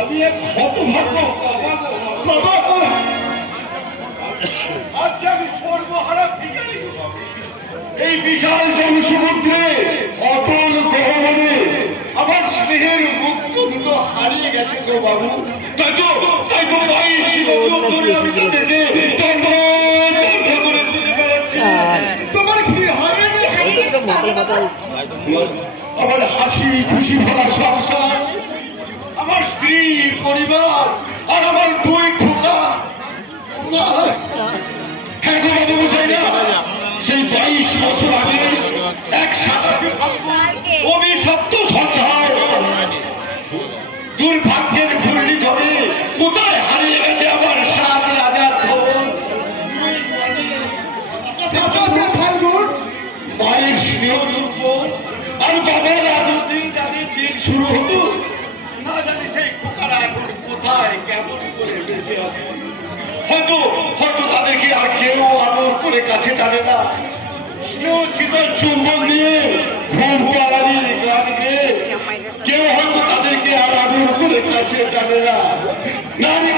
আমি এক হতভাগ্য বাবা, আজ আমি সর্বহারা ভিখারি। এই বিশাল জনসমুদ্রে অতল গহনে আমার স্নেহের মুক্ত দুটো হারিয়ে গেছে গো বাবু। তাই তো 22 বছর ধরে আমি তাদেরকে করে খুঁজে বেড়াচ্ছি। তোমার কি হারিয়ে গেছে? আমার হাসি খুশি ভরা সংসার, আমার স্ত্রী, পরিবার আর আমার 2 খোকা। হ্যাঁ গো বাবু, বুঝাই না সেই 22 বছর আগে এক সাতাশে অভিশপ্ত সন্ধ্যায় দুর্ভাগ্যের ঘূর্ণি ঝড়ে কোথায় হারিয়ে গেছে আমার 7 রাজার ধন। মায়ের স্নেহ যোগ্য আর বাবার আদর দিয়ে যাদের দিন শুরু হতো, না জানি সেই খোকারা এখন কোথায় কেমন করে বেঁচে আছে। হয়তো তাদেরকে আর কেউ আদর করে কাছে টানে না। স্নেহ শীতল চুম্বন দিয়ে ঘুম পাড়ালি গান গেয়ে কেউ হয়তো তাদেরকে আর আদর করে কাছে টানে না। নারী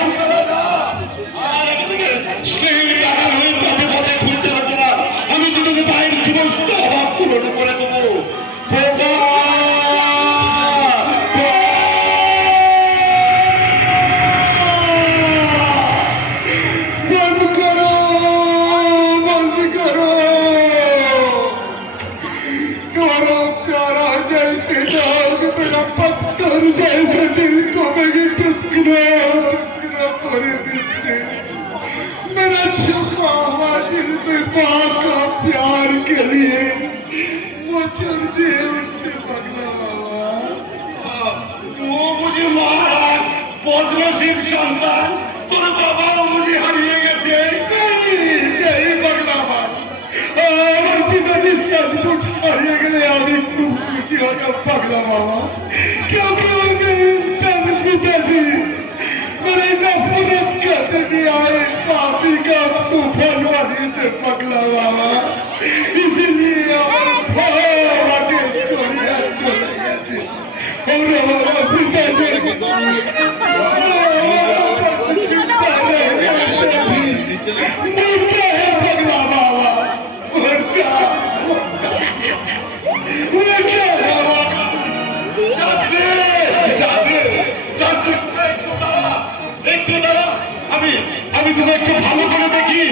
আর আমাদের স্নেহের কাকার হয়ে পথে পথে ঘুরতে হবে না। আমি তোদের মায়ের সমস্ত অভাব পূরণ করে দেবো। प्यार के लिए मोचर दे उनसे पगला बाबा। तू मुझे मारा पद्मश्री संतान, তোর বাবাও মুঝে হারিয়ে গেছে। এই পাগলা বাবা, আমার পিতাজি সচমুচ হারিয়ে গেলে আমি খুব খুশি হতাম পাগলা বাবা। क्योंकि उनके इंसान पिताजी मेरे नफरत का दुनिया आए पापी का तूफान बनिए पगला बाबा। इसीलिए हमारे भागे छोड़िया चले गए और हमारा पिताजी पगला बाबा আমি তোকে একটু ভালো করে দেখি।